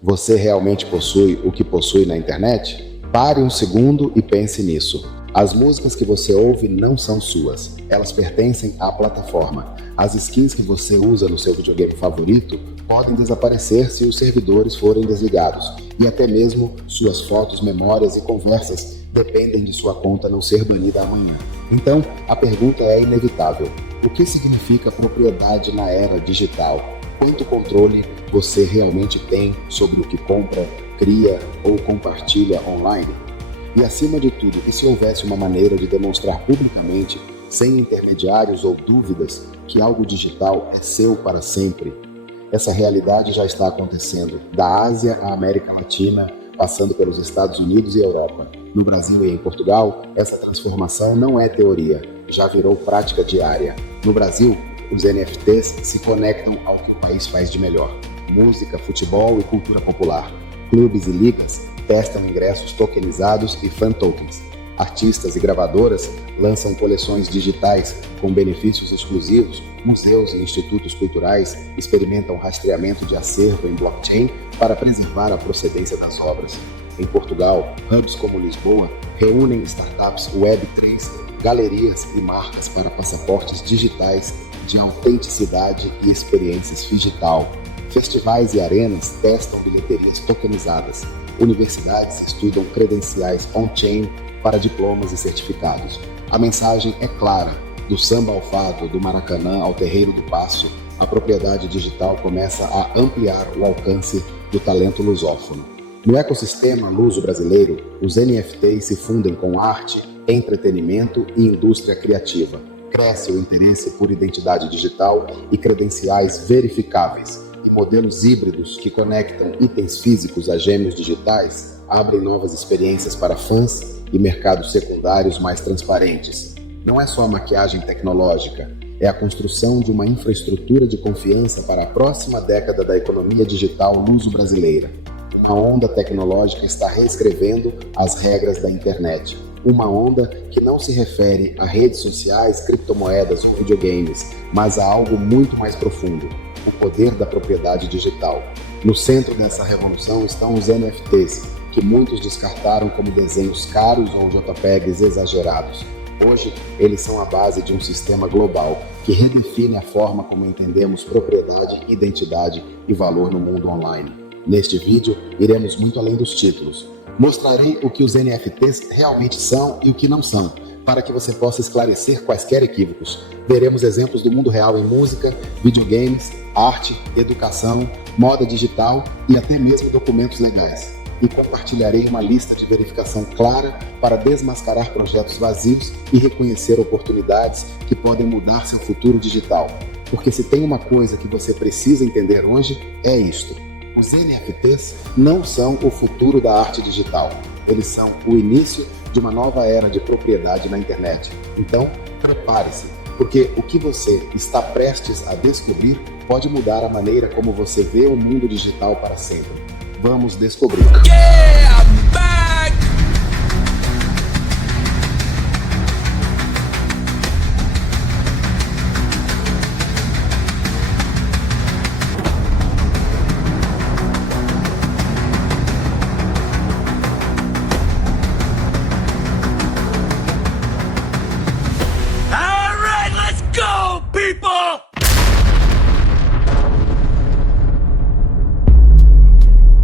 Você realmente possui o que possui na internet? Pare um segundo e pense nisso. As músicas que você ouve não são suas, elas pertencem à plataforma. As skins que você usa no seu videogame favorito podem desaparecer se os servidores forem desligados, e até mesmo suas fotos, memórias e conversas dependem de sua conta não ser banida amanhã. Então, a pergunta é inevitável: o que significa propriedade na era digital? Quanto controle você realmente tem sobre o que compra, cria ou compartilha online? E acima de tudo, e se houvesse uma maneira de demonstrar publicamente, sem intermediários ou dúvidas, que algo digital é seu para sempre? Essa realidade já está acontecendo, da Ásia à América Latina, passando pelos Estados Unidos e Europa. No Brasil e em Portugal, essa transformação não é teoria, já virou prática diária. No Brasil, os NFTs se conectam ao que o país faz de melhor: música, futebol e cultura popular. Clubes e ligas testam ingressos tokenizados e fan tokens. Artistas e gravadoras lançam coleções digitais com benefícios exclusivos. Museus e institutos culturais experimentam rastreamento de acervo em blockchain para preservar a procedência das obras. Em Portugal, hubs como Lisboa reúnem startups Web3, galerias e marcas para passaportes digitais de autenticidade e experiências digital. Festivais e arenas testam bilheterias tokenizadas. Universidades estudam credenciais on-chain para diplomas e certificados. A mensagem é clara: do samba ao fado, do Maracanã ao Terreiro do Paço, a propriedade digital começa a ampliar o alcance do talento lusófono. No ecossistema luso-brasileiro, os NFTs se fundem com arte, entretenimento e indústria criativa. Cresce o interesse por identidade digital e credenciais verificáveis. Modelos híbridos que conectam itens físicos a gêmeos digitais abrem novas experiências para fãs e mercados secundários mais transparentes. Não é só a maquiagem tecnológica, é a construção de uma infraestrutura de confiança para a próxima década da economia digital luso-brasileira. A onda tecnológica está reescrevendo as regras da internet. Uma onda que não se refere a redes sociais, criptomoedas ou videogames, mas a algo muito mais profundo: o poder da propriedade digital. No centro dessa revolução estão os NFTs, que muitos descartaram como desenhos caros ou JPEGs exagerados. Hoje, eles são a base de um sistema global que redefine a forma como entendemos propriedade, identidade e valor no mundo online. Neste vídeo, iremos muito além dos títulos. Mostrarei o que os NFTs realmente são e o que não são, para que você possa esclarecer quaisquer equívocos. Veremos exemplos do mundo real em música, videogames, arte, educação, moda digital e até mesmo documentos legais. E compartilharei uma lista de verificação clara para desmascarar projetos vazios e reconhecer oportunidades que podem mudar seu futuro digital. Porque se tem uma coisa que você precisa entender hoje, é isto: os NFTs não são o futuro da arte digital. Eles são o início de uma nova era de propriedade na internet. Então, prepare-se, porque o que você está prestes a descobrir pode mudar a maneira como você vê o mundo digital para sempre. Vamos descobrir. Yeah, I'm back! All right, let's go, people!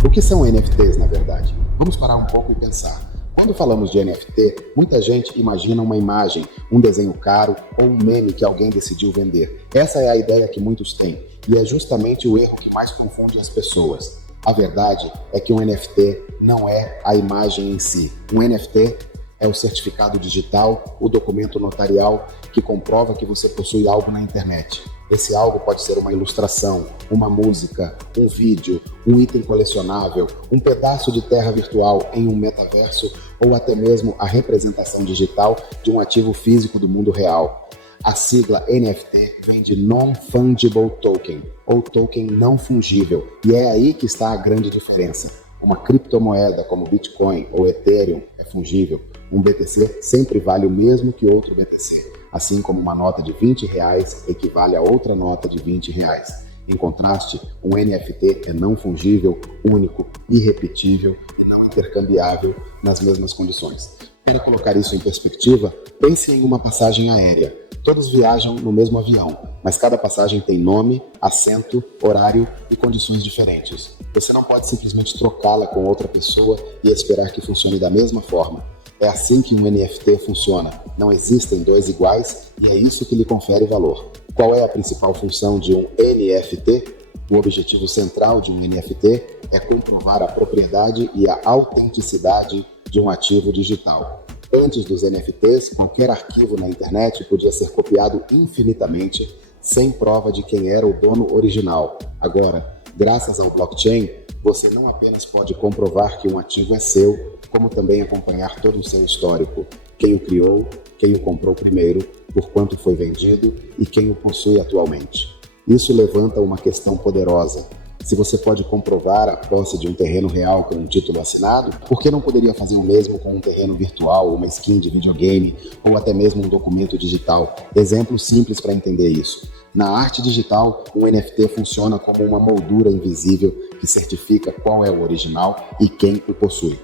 O que são NFTs, na verdade? Vamos parar um pouco e pensar. Quando falamos de NFT, muita gente imagina uma imagem, um desenho caro ou um meme que alguém decidiu vender. Essa é a ideia que muitos têm, e é justamente o erro que mais confunde as pessoas. A verdade é que um NFT não é a imagem em si. Um NFT é o certificado digital, o documento notarial que comprova que você possui algo na internet. Esse algo pode ser uma ilustração, uma música, um vídeo, um item colecionável, um pedaço de terra virtual em um metaverso ou até mesmo a representação digital de um ativo físico do mundo real. A sigla NFT vem de Non-Fungible Token, ou token não fungível, e é aí que está a grande diferença. Uma criptomoeda como Bitcoin ou Ethereum é fungível. Um BTC sempre vale o mesmo que outro BTC, assim como uma nota de R$20 equivale a outra nota de R$20. Em contraste, um NFT é não fungível, único, irrepetível e não intercambiável nas mesmas condições. Para colocar isso em perspectiva, pense em uma passagem aérea. Todos viajam no mesmo avião, mas cada passagem tem nome, assento, horário e condições diferentes. Você não pode simplesmente trocá-la com outra pessoa e esperar que funcione da mesma forma. É assim que um NFT funciona. Não existem dois iguais e é isso que lhe confere valor. Qual é a principal função de um NFT? O objetivo central de um NFT é comprovar a propriedade e a autenticidade de um ativo digital. Antes dos NFTs, qualquer arquivo na internet podia ser copiado infinitamente, sem prova de quem era o dono original. Agora, graças ao blockchain, você não apenas pode comprovar que um ativo é seu, como também acompanhar todo o seu histórico, quem o criou, quem o comprou primeiro, por quanto foi vendido e quem o possui atualmente. Isso levanta uma questão poderosa. Se você pode comprovar a posse de um terreno real com um título assinado, por que não poderia fazer o mesmo com um terreno virtual, uma skin de videogame ou até mesmo um documento digital? Exemplo simples para entender isso. Na arte digital, um NFT funciona como uma moldura invisível que certifica qual é o original e quem o possui.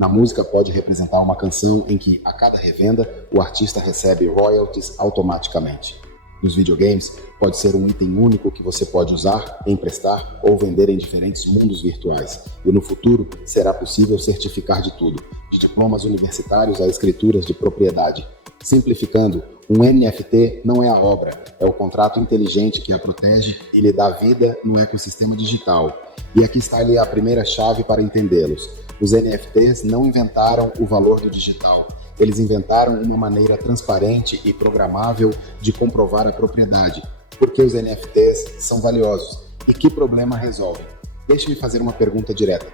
Na música pode representar uma canção em que, a cada revenda, o artista recebe royalties automaticamente. Nos videogames, pode ser um item único que você pode usar, emprestar ou vender em diferentes mundos virtuais. E no futuro, será possível certificar de tudo, de diplomas universitários a escrituras de propriedade. Simplificando, um NFT não é a obra, é o contrato inteligente que a protege e lhe dá vida no ecossistema digital. E aqui está a primeira chave para entendê-los. Os NFTs não inventaram o valor do digital. Eles inventaram uma maneira transparente e programável de comprovar a propriedade, porque os NFTs são valiosos. E que problema resolvem? Deixe-me fazer uma pergunta direta.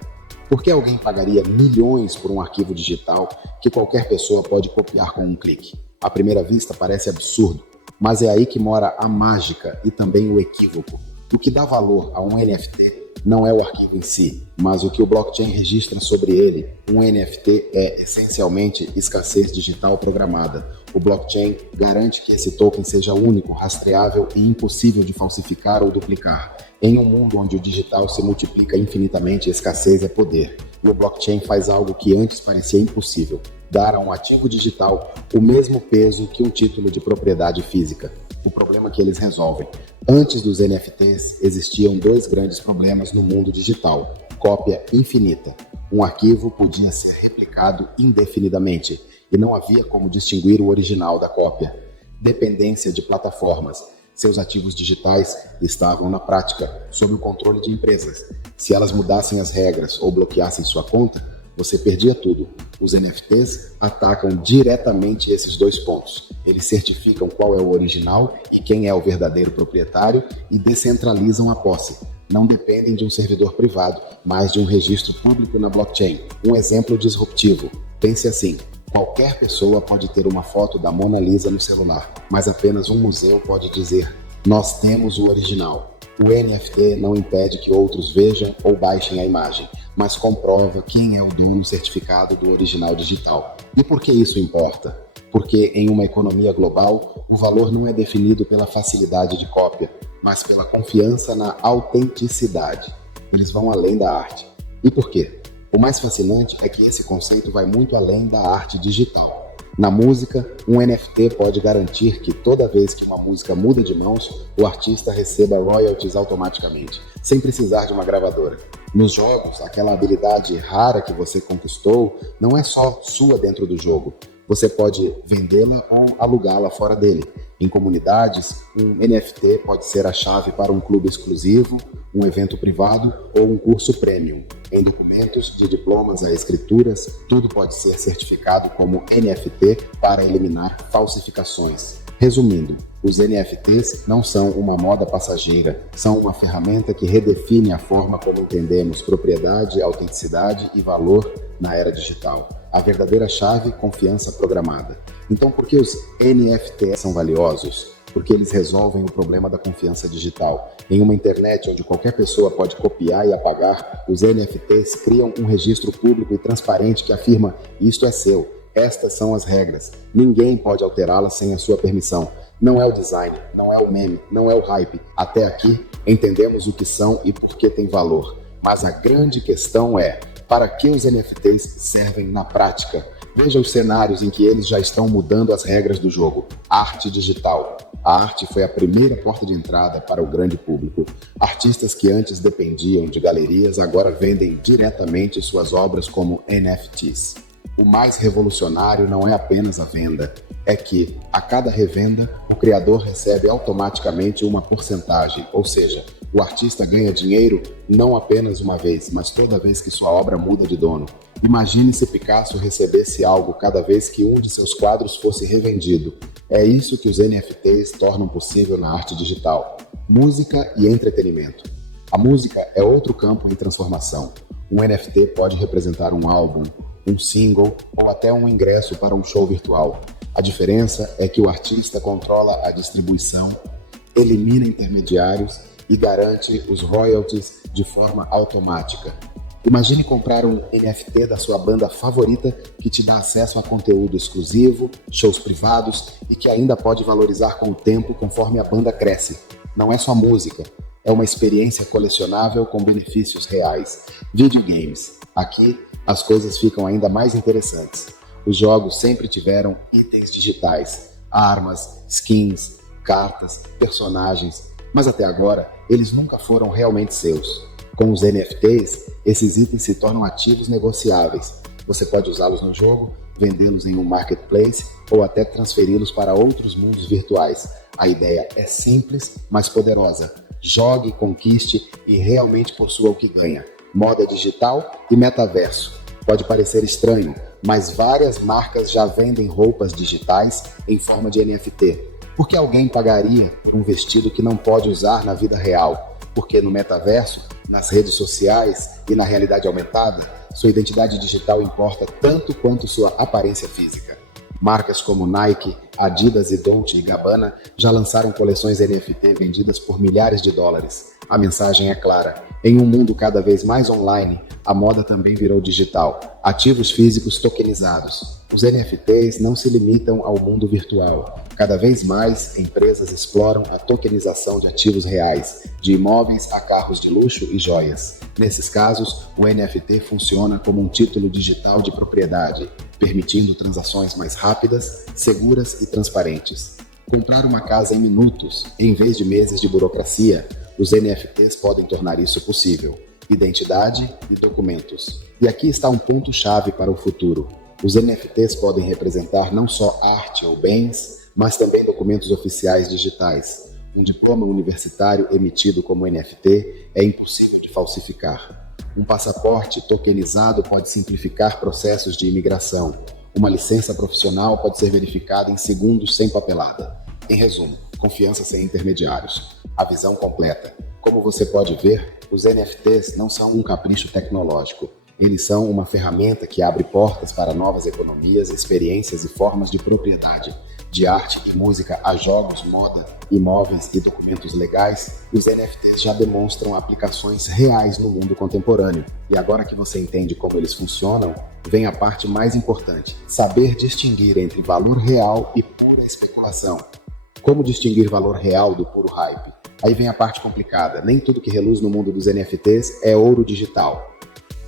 Por que alguém pagaria milhões por um arquivo digital que qualquer pessoa pode copiar com um clique? À primeira vista parece absurdo, mas é aí que mora a mágica e também o equívoco. O que dá valor a um NFT não é o arquivo em si, mas o que o blockchain registra sobre ele. Um NFT é essencialmente escassez digital programada. O blockchain garante que esse token seja único, rastreável e impossível de falsificar ou duplicar. Em um mundo onde o digital se multiplica infinitamente, escassez é poder. E o blockchain faz algo que antes parecia impossível: dar a um ativo digital o mesmo peso que um título de propriedade física. O problema que eles resolvem. Antes dos NFTs, existiam dois grandes problemas no mundo digital: cópia infinita. Um arquivo podia ser replicado indefinidamente e não havia como distinguir o original da cópia. Dependência de plataformas. Seus ativos digitais estavam na prática, sob o controle de empresas. Se elas mudassem as regras ou bloqueassem sua conta, você perdia tudo. Os NFTs atacam diretamente esses dois pontos. Eles certificam qual é o original e quem é o verdadeiro proprietário e descentralizam a posse. Não dependem de um servidor privado, mas de um registro público na blockchain. Um exemplo disruptivo. Pense assim: qualquer pessoa pode ter uma foto da Mona Lisa no celular, mas apenas um museu pode dizer: nós temos o original. O NFT não impede que outros vejam ou baixem a imagem, mas comprova quem é o dono certificado do original digital. E por que isso importa? Porque em uma economia global, o valor não é definido pela facilidade de cópia, mas pela confiança na autenticidade. Eles vão além da arte. E por quê? O mais fascinante é que esse conceito vai muito além da arte digital. Na música, um NFT pode garantir que toda vez que uma música muda de mãos, o artista receba royalties automaticamente, sem precisar de uma gravadora. Nos jogos, aquela habilidade rara que você conquistou não é só sua dentro do jogo. Você pode vendê-la ou alugá-la fora dele. Em comunidades, um NFT pode ser a chave para um clube exclusivo, um evento privado ou um curso premium. Em documentos, de diplomas a escrituras, tudo pode ser certificado como NFT para eliminar falsificações. Resumindo, os NFTs não são uma moda passageira, são uma ferramenta que redefine a forma como entendemos propriedade, autenticidade e valor na era digital. A verdadeira chave: confiança programada. Então, por que os NFTs são valiosos? Porque eles resolvem o problema da confiança digital. Em uma internet onde qualquer pessoa pode copiar e apagar, os NFTs criam um registro público e transparente que afirma: isto é seu, estas são as regras, ninguém pode alterá-las sem a sua permissão. Não é o design, não é é o meme, não é o hype. Até aqui, entendemos o que são e por que têm valor. Mas a grande questão é, para que os NFTs servem na prática? Veja os cenários em que eles já estão mudando as regras do jogo. Arte digital. A arte foi a primeira porta de entrada para o grande público. Artistas que antes dependiam de galerias agora vendem diretamente suas obras como NFTs. O mais revolucionário não é apenas a venda, é que, a cada revenda, o criador recebe automaticamente uma porcentagem, ou seja, o artista ganha dinheiro não apenas uma vez, mas toda vez que sua obra muda de dono. Imagine se Picasso recebesse algo cada vez que um de seus quadros fosse revendido. É isso que os NFTs tornam possível na arte digital. Música e entretenimento. A música é outro campo em transformação. Um NFT pode representar um álbum, um single ou até um ingresso para um show virtual. A diferença é que o artista controla a distribuição, elimina intermediários e garante os royalties de forma automática. Imagine comprar um NFT da sua banda favorita que te dá acesso a conteúdo exclusivo, shows privados e que ainda pode valorizar com o tempo conforme a banda cresce. Não é só música, é uma experiência colecionável com benefícios reais. Videogames. Aqui, as coisas ficam ainda mais interessantes. Os jogos sempre tiveram itens digitais, armas, skins, cartas, personagens, mas até agora eles nunca foram realmente seus. Com os NFTs, esses itens se tornam ativos negociáveis. Você pode usá-los no jogo, vendê-los em um marketplace ou até transferi-los para outros mundos virtuais. A ideia é simples, mas poderosa. Jogue, conquiste e realmente possua o que ganha. Moda digital e metaverso. Pode parecer estranho, mas várias marcas já vendem roupas digitais em forma de NFT. Por que alguém pagaria por um vestido que não pode usar na vida real? Porque no metaverso, nas redes sociais e na realidade aumentada, sua identidade digital importa tanto quanto sua aparência física. Marcas como Nike, Adidas e Dolce & Gabbana já lançaram coleções NFT vendidas por milhares de dólares. A mensagem é clara. Em um mundo cada vez mais online, a moda também virou digital. Ativos físicos tokenizados. Os NFTs não se limitam ao mundo virtual. Cada vez mais, empresas exploram a tokenização de ativos reais, de imóveis a carros de luxo e joias. Nesses casos, o NFT funciona como um título digital de propriedade, permitindo transações mais rápidas, seguras e transparentes. Comprar uma casa em minutos, em vez de meses de burocracia, os NFTs podem tornar isso possível. Identidade e documentos. E aqui está um ponto-chave para o futuro. Os NFTs podem representar não só arte ou bens, mas também documentos oficiais digitais. Um diploma universitário emitido como NFT é impossível de falsificar. Um passaporte tokenizado pode simplificar processos de imigração. Uma licença profissional pode ser verificada em segundos sem papelada. Em resumo, confiança sem intermediários. A visão completa. Como você pode ver, os NFTs não são um capricho tecnológico. Eles são uma ferramenta que abre portas para novas economias, experiências e formas de propriedade. De arte e música a jogos, moda, imóveis e documentos legais, os NFTs já demonstram aplicações reais no mundo contemporâneo. E agora que você entende como eles funcionam, vem a parte mais importante: saber distinguir entre valor real e pura especulação. Como distinguir valor real do puro hype? Aí vem a parte complicada. Nem tudo que reluz no mundo dos NFTs é ouro digital.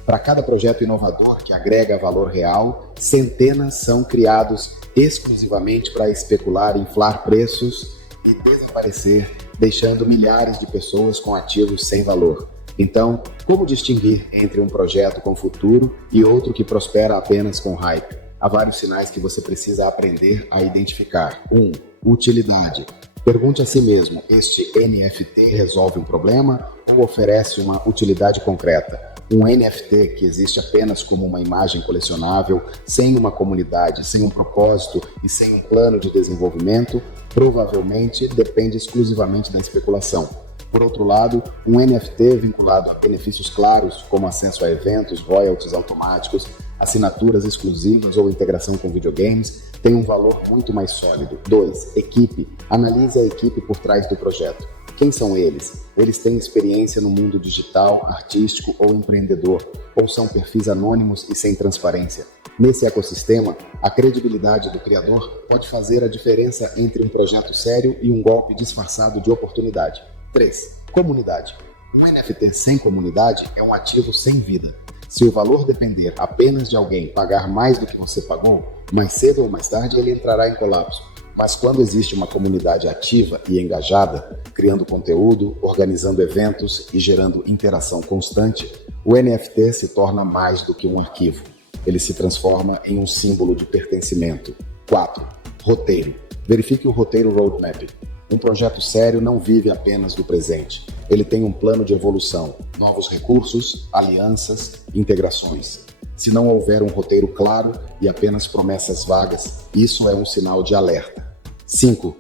Para cada projeto inovador que agrega valor real, centenas são criados exclusivamente para especular, inflar preços e desaparecer, deixando milhares de pessoas com ativos sem valor. Então, como distinguir entre um projeto com futuro e outro que prospera apenas com hype? Há vários sinais que você precisa aprender a identificar. 1. Utilidade. Pergunte a si mesmo, este NFT resolve um problema ou oferece uma utilidade concreta? Um NFT que existe apenas como uma imagem colecionável, sem uma comunidade, sem um propósito e sem um plano de desenvolvimento, provavelmente depende exclusivamente da especulação. Por outro lado, um NFT vinculado a benefícios claros, como acesso a eventos, royalties automáticos, assinaturas exclusivas ou integração com videogames, tem um valor muito mais sólido. 2. Equipe. Analise a equipe por trás do projeto. Quem são eles? Eles têm experiência no mundo digital, artístico ou empreendedor, ou são perfis anônimos e sem transparência. Nesse ecossistema, a credibilidade do criador pode fazer a diferença entre um projeto sério e um golpe disfarçado de oportunidade. 3. Comunidade. Uma NFT sem comunidade é um ativo sem vida. Se o valor depender apenas de alguém pagar mais do que você pagou, mais cedo ou mais tarde ele entrará em colapso. Mas quando existe uma comunidade ativa e engajada, criando conteúdo, organizando eventos e gerando interação constante, o NFT se torna mais do que um arquivo. Ele se transforma em um símbolo de pertencimento. 4. Roteiro. Verifique o roteiro roadmap. Um projeto sério não vive apenas do presente. Ele tem um plano de evolução, novos recursos, alianças, integrações. Se não houver um roteiro claro e apenas promessas vagas, isso é um sinal de alerta. 5.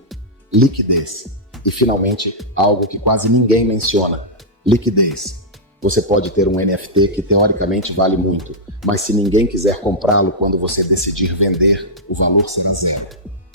Liquidez. E finalmente, algo que quase ninguém menciona: liquidez. Você pode ter um NFT que teoricamente vale muito, mas se ninguém quiser comprá-lo quando você decidir vender, o valor será zero.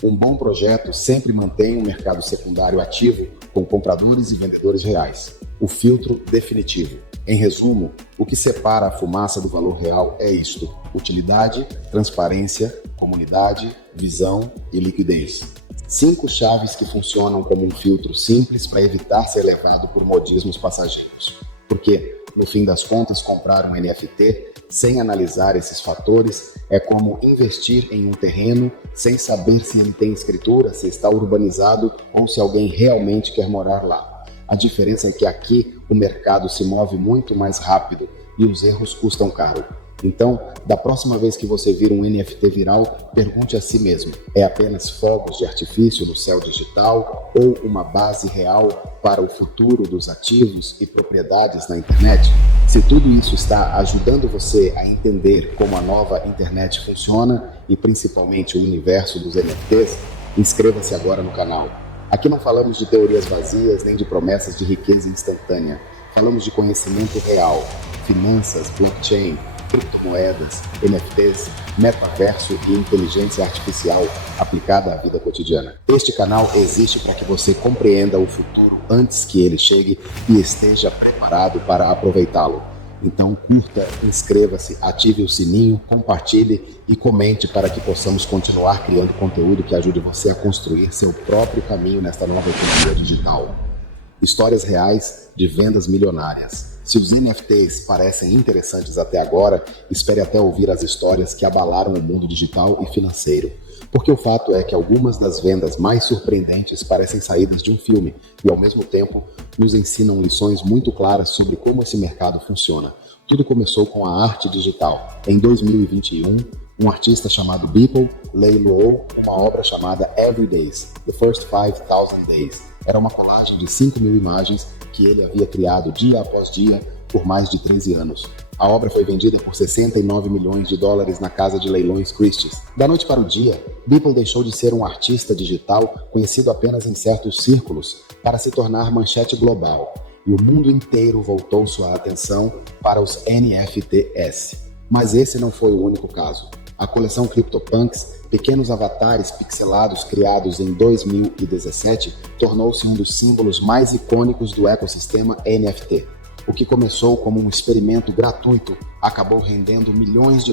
Um bom projeto sempre mantém um mercado secundário ativo, com compradores e vendedores reais. O filtro definitivo. Em resumo, o que separa a fumaça do valor real é isto: utilidade, transparência, comunidade, visão e liquidez. 5 chaves que funcionam como um filtro simples para evitar ser levado por modismos passageiros. Porque, no fim das contas, comprar um NFT sem analisar esses fatores é como investir em um terreno sem saber se ele tem escritura, se está urbanizado ou se alguém realmente quer morar lá. A diferença é que aqui o mercado se move muito mais rápido e os erros custam caro. Então, da próxima vez que você vir um NFT viral, pergunte a si mesmo: é apenas fogos de artifício no céu digital ou uma base real para o futuro dos ativos e propriedades na internet? Se tudo isso está ajudando você a entender como a nova internet funciona e principalmente o universo dos NFTs, inscreva-se agora no canal. Aqui não falamos de teorias vazias nem de promessas de riqueza instantânea. Falamos de conhecimento real, finanças, blockchain, criptomoedas, NFTs, metaverso e inteligência artificial aplicada à vida cotidiana. Este canal existe para que você compreenda o futuro antes que ele chegue e esteja preparado para aproveitá-lo. Então curta, inscreva-se, ative o sininho, compartilhe e comente para que possamos continuar criando conteúdo que ajude você a construir seu próprio caminho nesta nova economia digital. Histórias reais de vendas milionárias. Se os NFTs parecem interessantes até agora, espere até ouvir as histórias que abalaram o mundo digital e financeiro. Porque o fato é que algumas das vendas mais surpreendentes parecem saídas de um filme e, ao mesmo tempo, nos ensinam lições muito claras sobre como esse mercado funciona. Tudo começou com a arte digital. Em 2021, um artista chamado Beeple leiloou uma obra chamada Every Days, The First 5,000 Days. Era uma colagem de 5.000 imagens que ele havia criado dia após dia por mais de 13 anos. A obra foi vendida por $69 milhões na casa de leilões Christie's. Da noite para o dia, Beeple deixou de ser um artista digital conhecido apenas em certos círculos para se tornar manchete global, e o mundo inteiro voltou sua atenção para os NFTs. Mas esse não foi o único caso. A coleção CryptoPunks, pequenos avatares pixelados criados em 2017, tornou-se um dos símbolos mais icônicos do ecossistema NFT. O que começou como um experimento gratuito acabou rendendo $milhões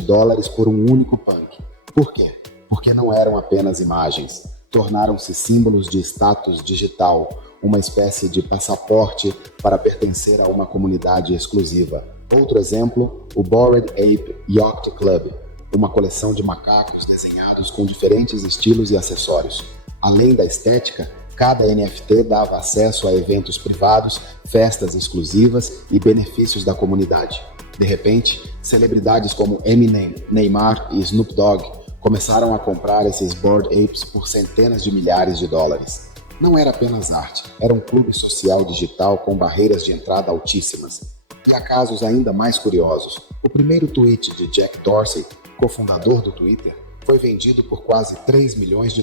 por um único punk. Por quê? Porque não eram apenas imagens. Tornaram-se símbolos de status digital, uma espécie de passaporte para pertencer a uma comunidade exclusiva. Outro exemplo, o Bored Ape Yacht Club, uma coleção de macacos desenhados com diferentes estilos e acessórios. Além da estética, cada NFT dava acesso a eventos privados, festas exclusivas e benefícios da comunidade. De repente, celebridades como Eminem, Neymar e Snoop Dogg começaram a comprar esses Bored Apes por centenas de milhares de dólares. Não era apenas arte, era um clube social digital com barreiras de entrada altíssimas. E há casos ainda mais curiosos. O primeiro tweet de Jack Dorsey, cofundador do Twitter, foi vendido por quase $3 milhões.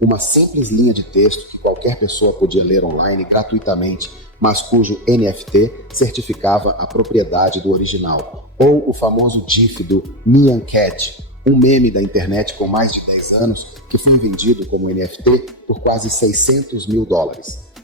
Uma simples linha de texto que qualquer pessoa podia ler online gratuitamente, mas cujo NFT certificava a propriedade do original. Ou o famoso GIF do Nyan Cat, um meme da internet com mais de 10 anos que foi vendido como NFT por quase $600 mil.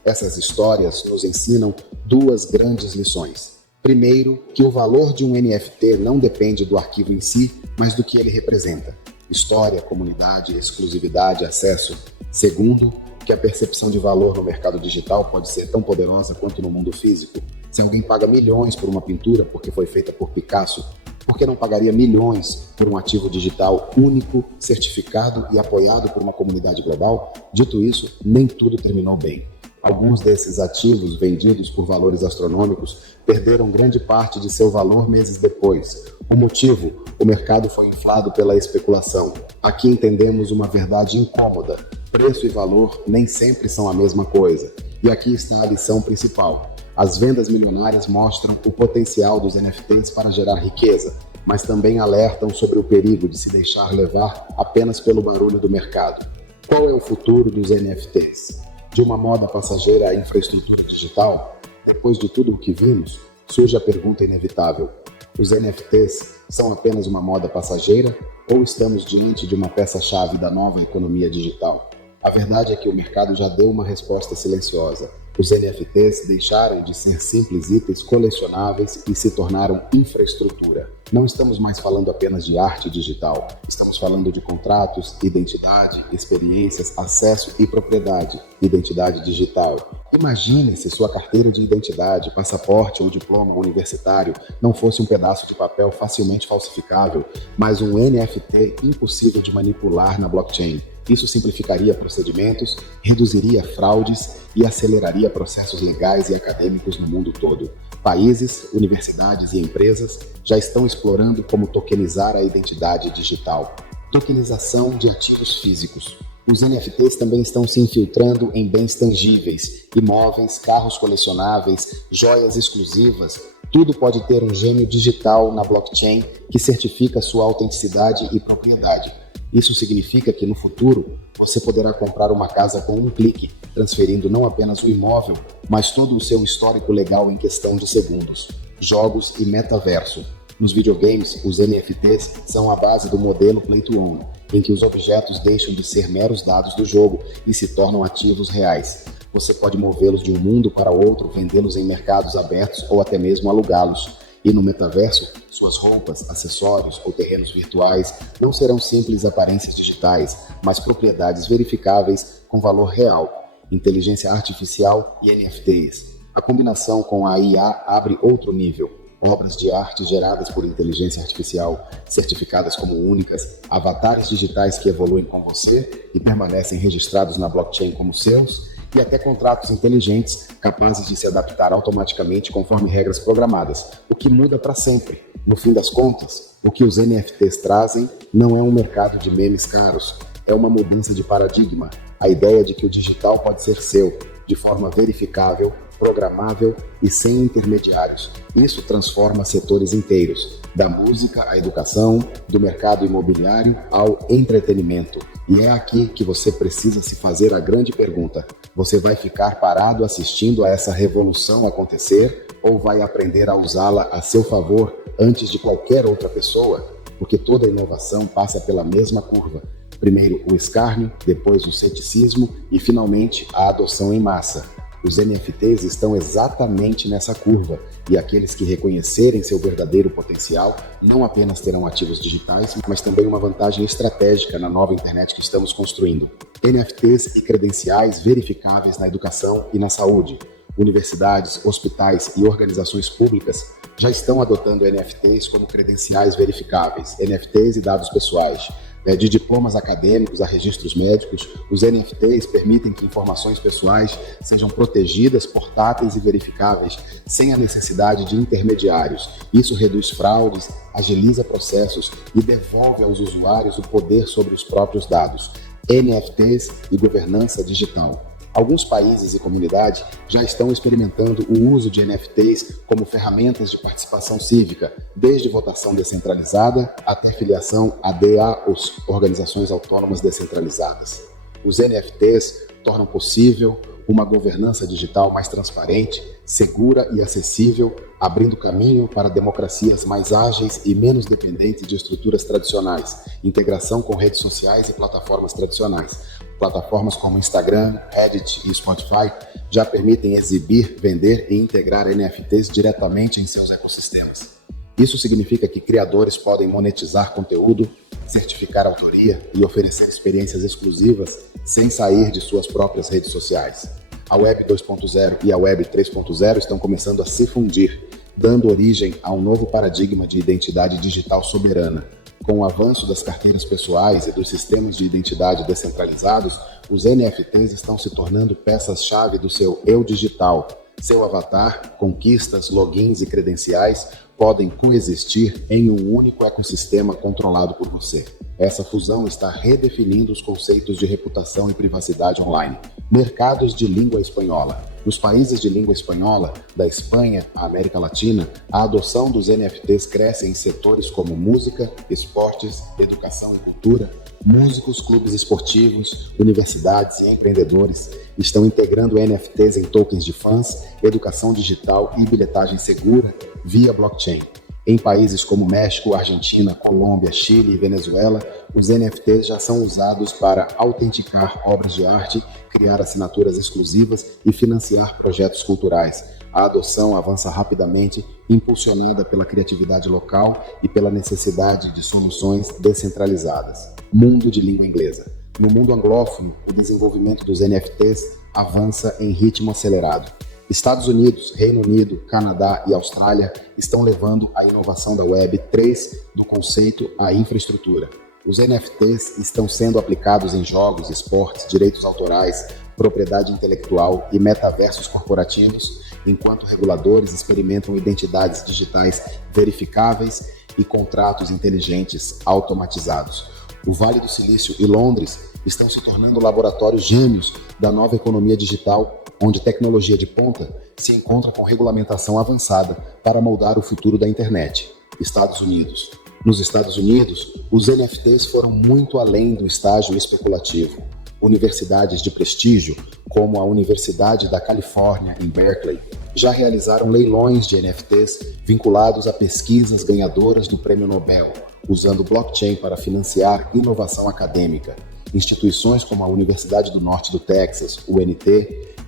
Essas histórias nos ensinam duas grandes lições. Primeiro, que o valor de um NFT não depende do arquivo em si, mas do que ele representa. História, comunidade, exclusividade, acesso. Segundo, que a percepção de valor no mercado digital pode ser tão poderosa quanto no mundo físico. Se alguém paga milhões por uma pintura porque foi feita por Picasso, por que não pagaria milhões por um ativo digital único, certificado e apoiado por uma comunidade global? Dito isso, nem tudo terminou bem. Alguns desses ativos, vendidos por valores astronômicos, perderam grande parte de seu valor meses depois. O motivo? O mercado foi inflado pela especulação. Aqui entendemos uma verdade incômoda. Preço e valor nem sempre são a mesma coisa. E aqui está a lição principal. As vendas milionárias mostram o potencial dos NFTs para gerar riqueza, mas também alertam sobre o perigo de se deixar levar apenas pelo barulho do mercado. Qual é o futuro dos NFTs? De uma moda passageira à infraestrutura digital? Depois de tudo o que vimos, surge a pergunta inevitável. Os NFTs são apenas uma moda passageira ou estamos diante de uma peça-chave da nova economia digital? A verdade é que o mercado já deu uma resposta silenciosa. Os NFTs deixaram de ser simples itens colecionáveis e se tornaram infraestrutura. Não estamos mais falando apenas de arte digital. Estamos falando de contratos, identidade, experiências, acesso e propriedade. Identidade digital. Imagine se sua carteira de identidade, passaporte ou diploma universitário não fosse um pedaço de papel facilmente falsificável, mas um NFT impossível de manipular na blockchain. Isso simplificaria procedimentos, reduziria fraudes e aceleraria processos legais e acadêmicos no mundo todo. Países, universidades e empresas já estão explorando como tokenizar a identidade digital. Tokenização de ativos físicos. Os NFTs também estão se infiltrando em bens tangíveis, imóveis, carros colecionáveis, joias exclusivas. Tudo pode ter um gêmeo digital na blockchain que certifica sua autenticidade e propriedade. Isso significa que no futuro você poderá comprar uma casa com um clique, transferindo não apenas o imóvel, mas todo o seu histórico legal em questão de segundos. Jogos e metaverso. Nos videogames, os NFTs são a base do modelo Play to Earn, em que os objetos deixam de ser meros dados do jogo e se tornam ativos reais. Você pode movê-los de um mundo para outro, vendê-los em mercados abertos ou até mesmo alugá-los. E no metaverso, suas roupas, acessórios ou terrenos virtuais não serão simples aparências digitais, mas propriedades verificáveis com valor real. Inteligência artificial e NFTs. A combinação com a IA abre outro nível. Obras de arte geradas por inteligência artificial, certificadas como únicas, avatares digitais que evoluem com você e permanecem registrados na blockchain como seus, e até contratos inteligentes capazes de se adaptar automaticamente conforme regras programadas, o que muda para sempre. No fim das contas, o que os NFTs trazem não é um mercado de memes caros, é uma mudança de paradigma, a ideia de que o digital pode ser seu, de forma verificável, programável e sem intermediários. Isso transforma setores inteiros, da música à educação, do mercado imobiliário ao entretenimento. E é aqui que você precisa se fazer a grande pergunta: você vai ficar parado assistindo a essa revolução acontecer ou vai aprender a usá-la a seu favor antes de qualquer outra pessoa? Porque toda inovação passa pela mesma curva. Primeiro o escárnio, depois o ceticismo e finalmente a adoção em massa. Os NFTs estão exatamente nessa curva, e aqueles que reconhecerem seu verdadeiro potencial não apenas terão ativos digitais, mas também uma vantagem estratégica na nova internet que estamos construindo. NFTs e credenciais verificáveis na educação e na saúde. Universidades, hospitais e organizações públicas já estão adotando NFTs como credenciais verificáveis, NFTs e dados pessoais. De diplomas acadêmicos a registros médicos, os NFTs permitem que informações pessoais sejam protegidas, portáteis e verificáveis, sem a necessidade de intermediários. Isso reduz fraudes, agiliza processos e devolve aos usuários o poder sobre os próprios dados. NFTs e governança digital. Alguns países e comunidades já estão experimentando o uso de NFTs como ferramentas de participação cívica, desde votação descentralizada até filiação a DAOs, organizações autônomas descentralizadas. Os NFTs tornam possível uma governança digital mais transparente, segura e acessível, abrindo caminho para democracias mais ágeis e menos dependentes de estruturas tradicionais, integração com redes sociais e plataformas tradicionais. Plataformas como Instagram, Reddit e Spotify já permitem exibir, vender e integrar NFTs diretamente em seus ecossistemas. Isso significa que criadores podem monetizar conteúdo, certificar autoria e oferecer experiências exclusivas sem sair de suas próprias redes sociais. A Web 2.0 e a Web 3.0 estão começando a se fundir, dando origem a um novo paradigma de identidade digital soberana. Com o avanço das carteiras pessoais e dos sistemas de identidade descentralizados, os NFTs estão se tornando peças-chave do seu eu digital. Seu avatar, conquistas, logins e credenciais podem coexistir em um único ecossistema controlado por você. Essa fusão está redefinindo os conceitos de reputação e privacidade online. Mercados de língua espanhola. Nos países de língua espanhola, da Espanha à América Latina, a adoção dos NFTs cresce em setores como música, esportes, educação e cultura. Músicos, clubes esportivos, universidades e empreendedores estão integrando NFTs em tokens de fãs, educação digital e bilhetagem segura via blockchain. Em países como México, Argentina, Colômbia, Chile e Venezuela, os NFTs já são usados para autenticar obras de arte, criar assinaturas exclusivas e financiar projetos culturais. A adoção avança rapidamente, impulsionada pela criatividade local e pela necessidade de soluções descentralizadas. Mundo de língua inglesa. No mundo anglófono, o desenvolvimento dos NFTs avança em ritmo acelerado. Estados Unidos, Reino Unido, Canadá e Austrália estão levando a inovação da Web 3 do conceito à infraestrutura. Os NFTs estão sendo aplicados em jogos, esportes, direitos autorais, propriedade intelectual e metaversos corporativos, enquanto reguladores experimentam identidades digitais verificáveis e contratos inteligentes automatizados. O Vale do Silício e Londres estão se tornando laboratórios gêmeos da nova economia digital, onde tecnologia de ponta se encontra com regulamentação avançada para moldar o futuro da internet. Estados Unidos. Nos Estados Unidos, os NFTs foram muito além do estágio especulativo. Universidades de prestígio, como a Universidade da Califórnia, em Berkeley, já realizaram leilões de NFTs vinculados a pesquisas ganhadoras do Prêmio Nobel, usando blockchain para financiar inovação acadêmica. Instituições como a Universidade do Norte do Texas, UNT,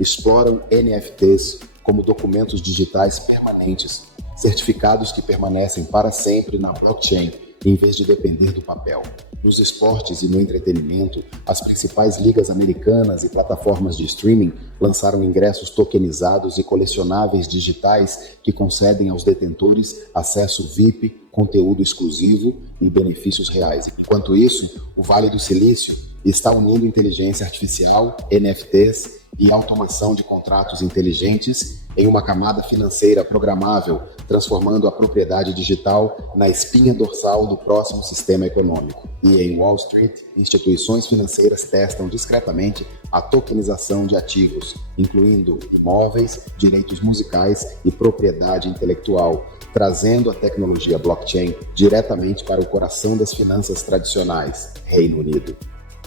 exploram NFTs como documentos digitais permanentes, certificados que permanecem para sempre na blockchain, em vez de depender do papel. Nos esportes e no entretenimento, as principais ligas americanas e plataformas de streaming lançaram ingressos tokenizados e colecionáveis digitais que concedem aos detentores acesso VIP, conteúdo exclusivo e benefícios reais. Enquanto isso, o Vale do Silício está unindo inteligência artificial, NFTs e automação de contratos inteligentes em uma camada financeira programável, transformando a propriedade digital na espinha dorsal do próximo sistema econômico. E em Wall Street, instituições financeiras testam discretamente a tokenização de ativos, incluindo imóveis, direitos musicais e propriedade intelectual, trazendo a tecnologia blockchain diretamente para o coração das finanças tradicionais, Reino Unido.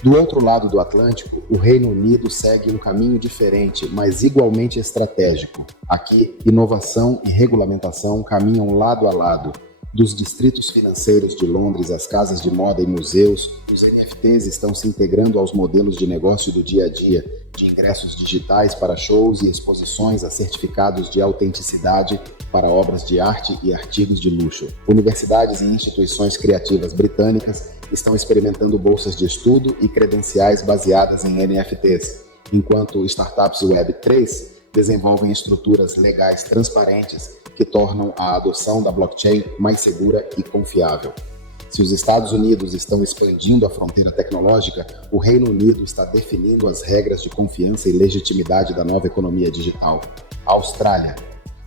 Do outro lado do Atlântico, o Reino Unido segue um caminho diferente, mas igualmente estratégico. Aqui, inovação e regulamentação caminham lado a lado. Dos distritos financeiros de Londres às casas de moda e museus, os NFTs estão se integrando aos modelos de negócio do dia a dia, de ingressos digitais para shows e exposições a certificados de autenticidade para obras de arte e artigos de luxo. Universidades e instituições criativas britânicas estão experimentando bolsas de estudo e credenciais baseadas em NFTs, enquanto startups Web3 desenvolvem estruturas legais transparentes que tornam a adoção da blockchain mais segura e confiável. Se os Estados Unidos estão expandindo a fronteira tecnológica, o Reino Unido está definindo as regras de confiança e legitimidade da nova economia digital. Austrália.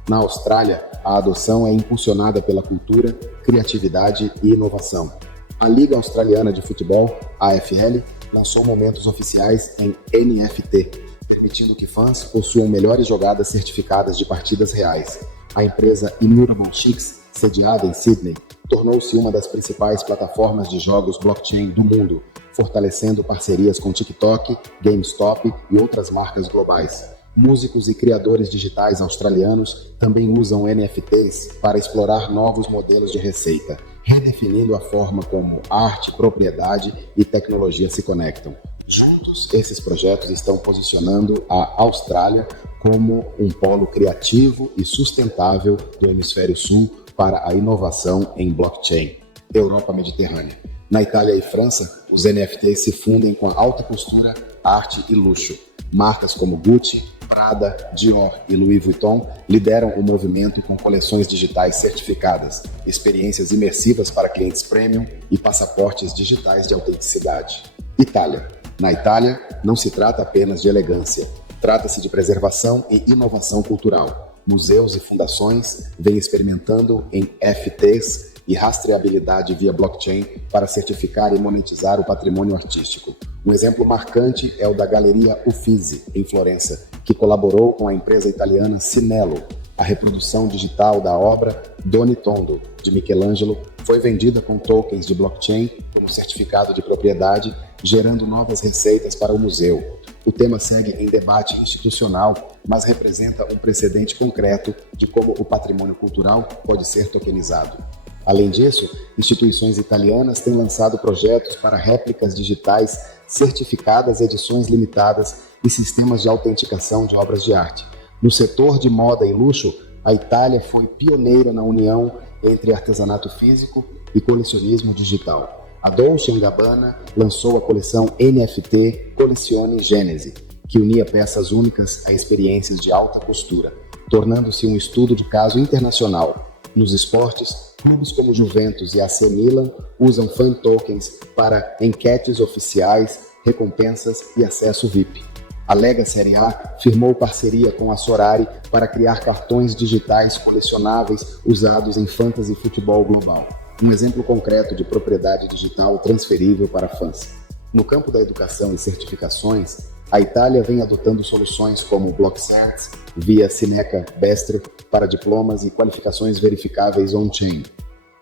Na Austrália, a adoção é impulsionada pela cultura, criatividade e inovação. A Liga Australiana de Futebol, AFL, lançou momentos oficiais em NFT, permitindo que fãs possuam melhores jogadas certificadas de partidas reais. A empresa Immutable Chicks, sediada em Sydney, tornou-se uma das principais plataformas de jogos blockchain do mundo, fortalecendo parcerias com TikTok, GameStop e outras marcas globais. Músicos e criadores digitais australianos também usam NFTs para explorar novos modelos de receita, redefinindo a forma como arte, propriedade e tecnologia se conectam. Juntos, esses projetos estão posicionando a Austrália como um polo criativo e sustentável do Hemisfério Sul para a inovação em blockchain. Europa Mediterrânea. Na Itália e França, os NFTs se fundem com a alta costura, arte e luxo. Marcas como Gucci, Prada, Dior e Louis Vuitton lideram o movimento com coleções digitais certificadas, experiências imersivas para clientes premium e passaportes digitais de autenticidade. Itália. Na Itália, não se trata apenas de elegância, trata-se de preservação e inovação cultural. Museus e fundações vêm experimentando em NFTs e rastreabilidade via blockchain para certificar e monetizar o patrimônio artístico. Um exemplo marcante é o da Galeria Uffizi, em Florença, que colaborou com a empresa italiana Sinello. A reprodução digital da obra Doni Tondo, de Michelangelo, foi vendida com tokens de blockchain como certificado de propriedade, gerando novas receitas para o museu. O tema segue em debate institucional, mas representa um precedente concreto de como o patrimônio cultural pode ser tokenizado. Além disso, instituições italianas têm lançado projetos para réplicas digitais certificadas, edições limitadas e sistemas de autenticação de obras de arte. No setor de moda e luxo, a Itália foi pioneira na união entre artesanato físico e colecionismo digital. A Dolce & Gabbana lançou a coleção NFT Collezione Genesi, que unia peças únicas a experiências de alta costura, tornando-se um estudo de caso internacional. Nos esportes, clubes como Juventus e AC Milan usam fan tokens para enquetes oficiais, recompensas e acesso VIP. A Lega Série A firmou parceria com a Sorari para criar cartões digitais colecionáveis usados em fantasy futebol global. Um exemplo concreto de propriedade digital transferível para fãs. No campo da educação e certificações, a Itália vem adotando soluções como o BlockCert via Sineca Bestre para diplomas e qualificações verificáveis on-chain.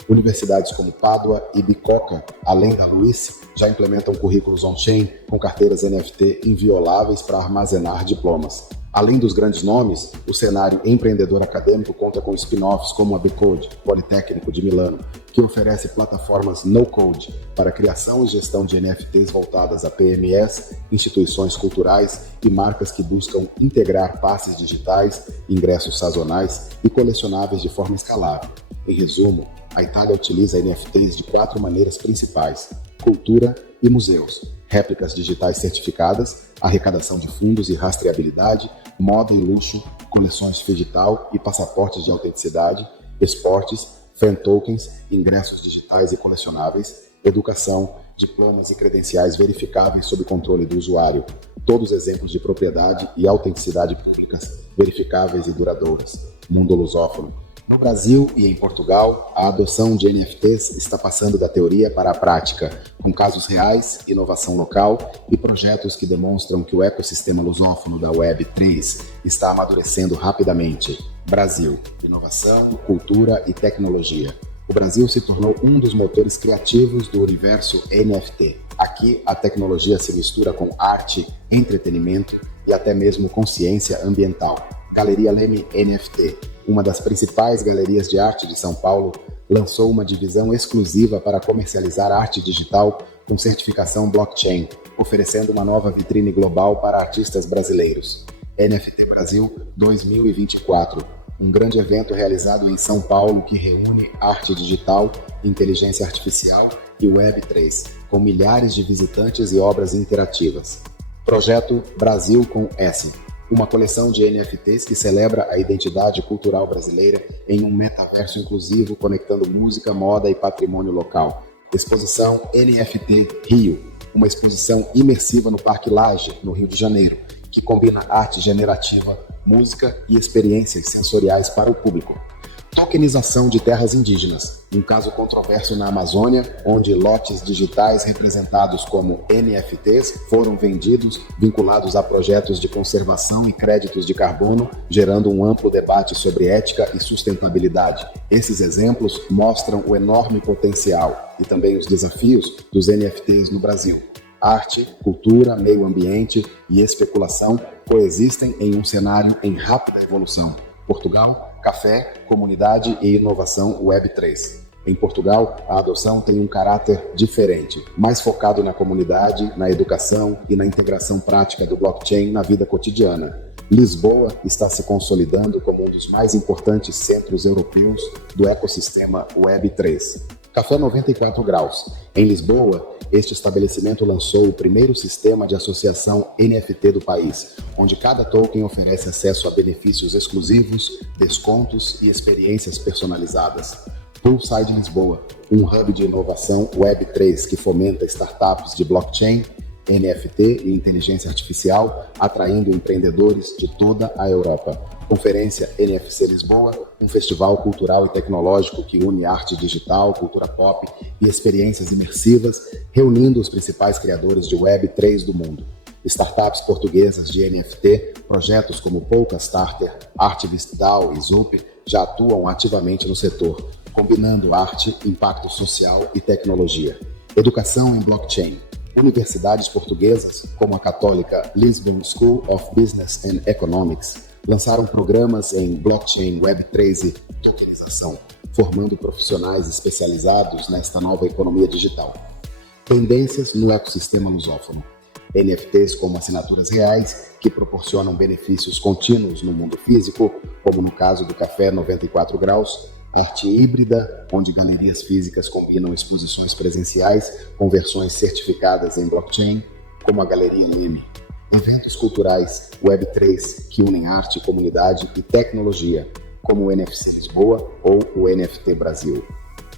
Universidades como Pádua e Bicocca, além da LUISS, já implementam currículos on-chain com carteiras NFT invioláveis para armazenar diplomas. Além dos grandes nomes, o cenário empreendedor acadêmico conta com spin-offs como a Bcode, Politécnico de Milano, que oferece plataformas no-code para criação e gestão de NFTs voltadas a PMEs, instituições culturais e marcas que buscam integrar passes digitais, ingressos sazonais e colecionáveis de forma escalável. Em resumo, a Itália utiliza NFTs de 4 maneiras principais: cultura e museus, réplicas digitais certificadas, arrecadação de fundos e rastreabilidade, moda e luxo, coleções digital e passaportes de autenticidade, esportes, fan tokens, ingressos digitais e colecionáveis, educação, diplomas e credenciais verificáveis sob controle do usuário, todos exemplos de propriedade e autenticidade públicas, verificáveis e duradouras. Mundo lusófono. No Brasil e em Portugal, a adoção de NFTs está passando da teoria para a prática, com casos reais, inovação local e projetos que demonstram que o ecossistema lusófono da Web3 está amadurecendo rapidamente. Brasil: inovação, cultura e tecnologia. O Brasil se tornou um dos motores criativos do universo NFT. Aqui, a tecnologia se mistura com arte, entretenimento e até mesmo consciência ambiental. Galeria Leme NFT, uma das principais galerias de arte de São Paulo, lançou uma divisão exclusiva para comercializar arte digital com certificação blockchain, oferecendo uma nova vitrine global para artistas brasileiros. NFT Brasil 2024, um grande evento realizado em São Paulo que reúne arte digital, inteligência artificial e Web3, com milhares de visitantes e obras interativas. Projeto Brasil com S, uma coleção de NFTs que celebra a identidade cultural brasileira em um metaverso inclusivo conectando música, moda e patrimônio local. Exposição NFT Rio, uma exposição imersiva no Parque Lage, no Rio de Janeiro, que combina arte generativa, música e experiências sensoriais para o público. Tokenização de terras indígenas, um caso controverso na Amazônia, onde lotes digitais representados como NFTs foram vendidos, vinculados a projetos de conservação e créditos de carbono, gerando um amplo debate sobre ética e sustentabilidade. Esses exemplos mostram o enorme potencial e também os desafios dos NFTs no Brasil. Arte, cultura, meio ambiente e especulação coexistem em um cenário em rápida evolução. Portugal, café, comunidade e inovação Web3. Em Portugal, a adoção tem um caráter diferente, mais focado na comunidade, na educação e na integração prática do blockchain na vida cotidiana. Lisboa está se consolidando como um dos mais importantes centros europeus do ecossistema Web3. Café 94 Graus. Em Lisboa, este estabelecimento lançou o primeiro sistema de associação NFT do país, onde cada token oferece acesso a benefícios exclusivos, descontos e experiências personalizadas. Poolside Lisboa, um hub de inovação Web3 que fomenta startups de blockchain, NFT e inteligência artificial, atraindo empreendedores de toda a Europa. Conferência NFC Lisboa, um festival cultural e tecnológico que une arte digital, cultura pop e experiências imersivas, reunindo os principais criadores de Web3 do mundo. Startups portuguesas de NFT, projetos como Polkastarter, Artivist.dao e Zoop já atuam ativamente no setor, combinando arte, impacto social e tecnologia. Educação em blockchain. Universidades portuguesas, como a católica Lisbon School of Business and Economics, lançaram programas em blockchain, Web3 e tokenização, formando profissionais especializados nesta nova economia digital. Tendências no ecossistema lusófono. NFTs como assinaturas reais, que proporcionam benefícios contínuos no mundo físico, como no caso do Café 94 Graus, arte híbrida, onde galerias físicas combinam exposições presenciais com versões certificadas em blockchain, como a Galeria Leme. Eventos culturais Web3 que unem arte, comunidade e tecnologia, como o NFC Lisboa ou o NFT Brasil.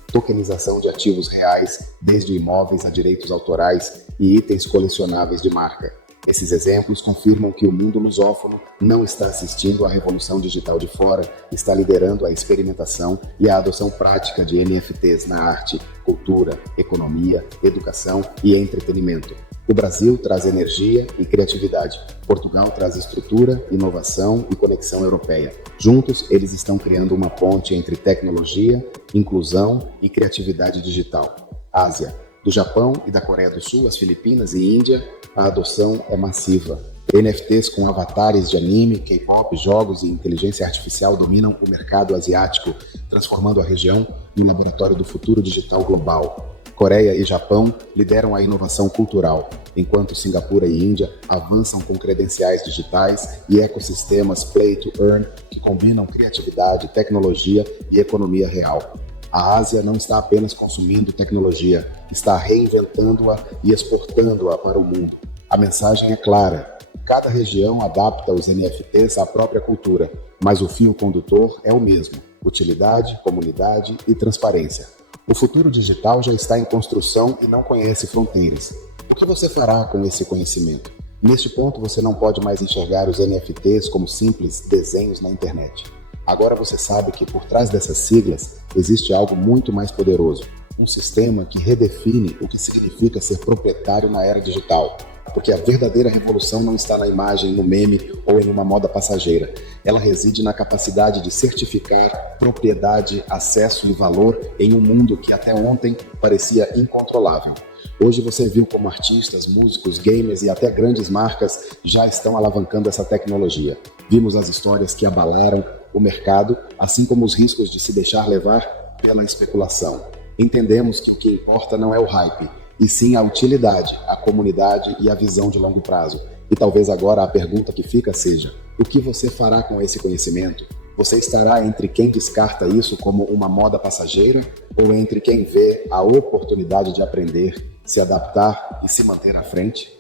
Tokenização de ativos reais, desde imóveis a direitos autorais e itens colecionáveis de marca. Esses exemplos confirmam que o mundo lusófono não está assistindo à revolução digital de fora, está liderando a experimentação e a adoção prática de NFTs na arte, cultura, economia, educação e entretenimento. O Brasil traz energia e criatividade. Portugal traz estrutura, inovação e conexão europeia. Juntos, eles estão criando uma ponte entre tecnologia, inclusão e criatividade digital. Ásia. Do Japão e da Coreia do Sul às Filipinas e Índia, a adoção é massiva. NFTs com avatares de anime, K-pop, jogos e inteligência artificial dominam o mercado asiático, transformando a região em um laboratório do futuro digital global. Coreia e Japão lideram a inovação cultural, enquanto Singapura e Índia avançam com credenciais digitais e ecossistemas Play to Earn que combinam criatividade, tecnologia e economia real. A Ásia não está apenas consumindo tecnologia, está reinventando-a e exportando-a para o mundo. A mensagem é clara: cada região adapta os NFTs à própria cultura, mas o fio condutor é o mesmo: utilidade, comunidade e transparência. O futuro digital já está em construção e não conhece fronteiras. O que você fará com esse conhecimento? Neste ponto, você não pode mais enxergar os NFTs como simples desenhos na internet. Agora você sabe que por trás dessas siglas existe algo muito mais poderoso, um sistema que redefine o que significa ser proprietário na era digital. Porque a verdadeira revolução não está na imagem, no meme ou em uma moda passageira. Ela reside na capacidade de certificar propriedade, acesso e valor em um mundo que até ontem parecia incontrolável. Hoje você viu como artistas, músicos, gamers e até grandes marcas já estão alavancando essa tecnologia. Vimos as histórias que abalaram o mercado, assim como os riscos de se deixar levar pela especulação. Entendemos que o que importa não é o hype, e sim a utilidade, a comunidade e a visão de longo prazo. E talvez agora a pergunta que fica seja: o que você fará com esse conhecimento? Você estará entre quem descarta isso como uma moda passageira ou entre quem vê a oportunidade de aprender, se adaptar e se manter à frente?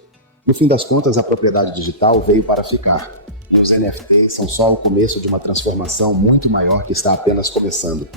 No fim das contas, a propriedade digital veio para ficar. E os NFTs são só o começo de uma transformação muito maior que está apenas começando.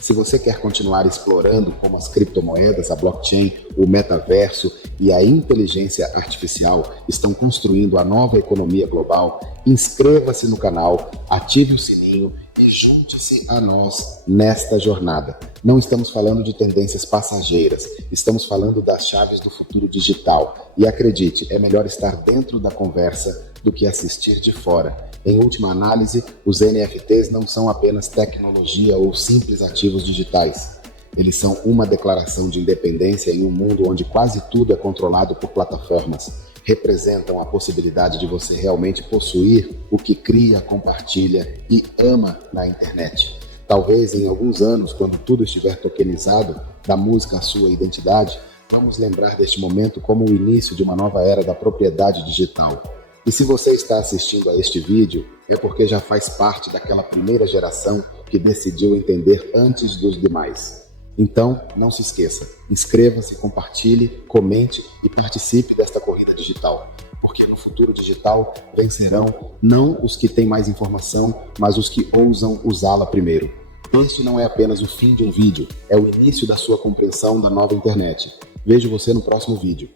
Se você quer continuar explorando como as criptomoedas, a blockchain, o metaverso e a inteligência artificial estão construindo a nova economia global, inscreva-se no canal, ative o sininho e junte-se a nós nesta jornada. Não estamos falando de tendências passageiras, estamos falando das chaves do futuro digital. E acredite, é melhor estar dentro da conversa do que assistir de fora. Em última análise, os NFTs não são apenas tecnologia ou simples ativos digitais. Eles são uma declaração de independência em um mundo onde quase tudo é controlado por plataformas. Representam a possibilidade de você realmente possuir o que cria, compartilha e ama na internet. Talvez em alguns anos, quando tudo estiver tokenizado, da música à sua identidade, vamos lembrar deste momento como o início de uma nova era da propriedade digital. E se você está assistindo a este vídeo, é porque já faz parte daquela primeira geração que decidiu entender antes dos demais. Então, não se esqueça, inscreva-se, compartilhe, comente e participe desta corrida digital. Porque no futuro digital vencerão não os que têm mais informação, mas os que ousam usá-la primeiro. Este não é apenas o fim de um vídeo, é o início da sua compreensão da nova internet. Vejo você no próximo vídeo.